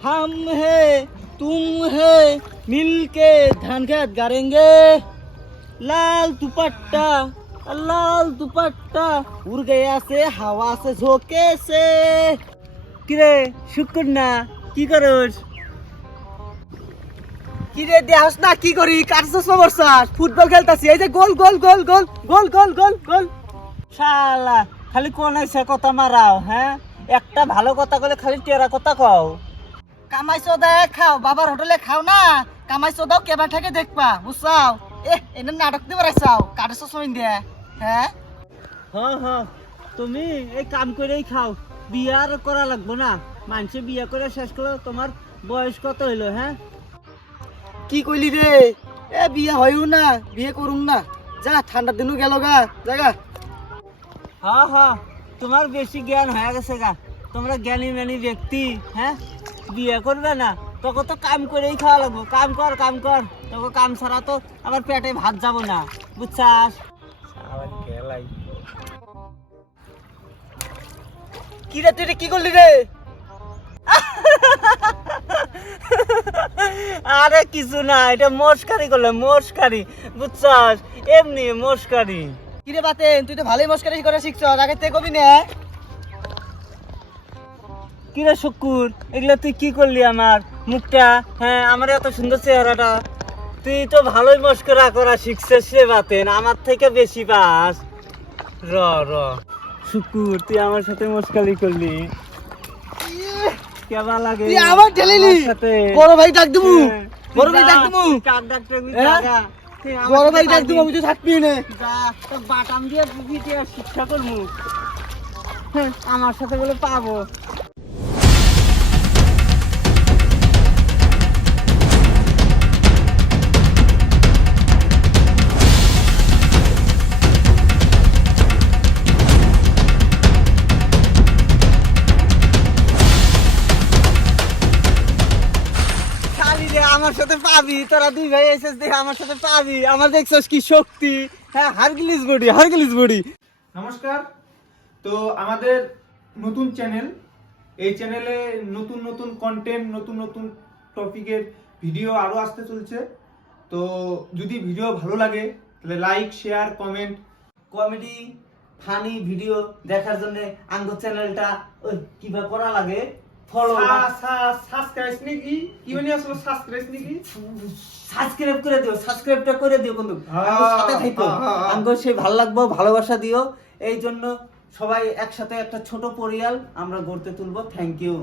हम है तुम है मिलके धान खेत गाड़ेंगे लाल दुपट्टा उड़ गया से हवा से झोंके से কিরে শুকুর না কি করস কিরে দেহস না কি করি কাটছস বর্ষাস ফুটবল খেলতাছি এই যে গোল গোল গোল গোল গোল গোল গোল গোল শালা খালি কোন এসে কথা মারাও হ্যাঁ একটা ভালো কথা কইলে খালি টেরা কথা কও কামাইছো দে খাও বাবার হোটেলে খাও না কামাইছো দাও কেবা থেকে দেখবা বুঝছাও এনে নাটক দি বরাইছাও কাটছস সইন দে হ্যাঁ হ্যাঁ হ্যাঁ তুমি এই কাম করেই খাও বিয়ার করা লাগবো না মানুষে বিয়া করে শেষ করলো তোমার বয়স কত হইলো হ্যাঁ কি কইলি রে এ বিয়া হইও না বিয়ে করুম না যা ঠান্ডা দিনও গেল গা জায়গা হ্যাঁ হ্যাঁ তোমার বেশি জ্ঞান হয়ে গেছে গা তোমরা জ্ঞানী ম্যানী ব্যক্তি হ্যাঁ বিয়ে করবে না তোকে তো কাম করেই খাওয়া লাগবো কাম কর তোকে কাম ছাড়া তো আবার পেটে ভাত যাবো না বুঝছাস কি রে তুই কি করলি রে আরে কিছু না এটা মস্কারি করলাম মস্কারি বুঝছস এমনি মস্কারি কি রে বাতেন তুই তো ভালোই মস্কারি করে শিখছস আগে থেকে কবি না কি রে শুকুর এগুলা তুই কি করলি আমার মুখটা হ্যাঁ আমার এত সুন্দর চেহারাটা তুই তো ভালোই মস্করা করা শিখছিস রে বাতেন আমার থেকে বেশি পাস র শুকুর তুই আমার সাথে মস্কারি করলি কেমন লাগে তুই আবার ঠেলিলি বড় ভাই ডাক দিমু কাক ডাকবি জায়গা বড় ভাই ডাক দিমু আমি তো থাকবি না যা তো বাটাম দিয়ে বুঝিতে শিক্ষা করমু আমার সাথে বলে পাবো আমার সাথে পাবি তোরা দুই ভাই এসেছিস দেখে আমার সাথে পাবি আমার দেখছস কি শক্তি হ্যাঁ হারকিউলিস বডি নমস্কার। তো আমাদের নতুন চ্যানেল, এই চ্যানেলে নতুন নতুন কন্টেন্ট, নতুন নতুন টপিকের ভিডিও আরো আসতে চলছে। তো যদি ভিডিও ভালো লাগে তাহলে like, share, comment, comedy funny video দেখার জন্য আঙ্গো চ্যানেলটা কিভাবে করা লাগে ফলো সাবস্ক্রাইব নাকি কি বলি আসলে সাবস্ক্রাইবটা করে দিও বন্ধু আমার সাথে থাকো আঙ্গো সে ভালো লাগবে ভালোবাসা দিও এই জন্য সবাই একসাথে একটা ছোট পরিবার আমরা গড়তে তুলবো থ্যাংক ইউ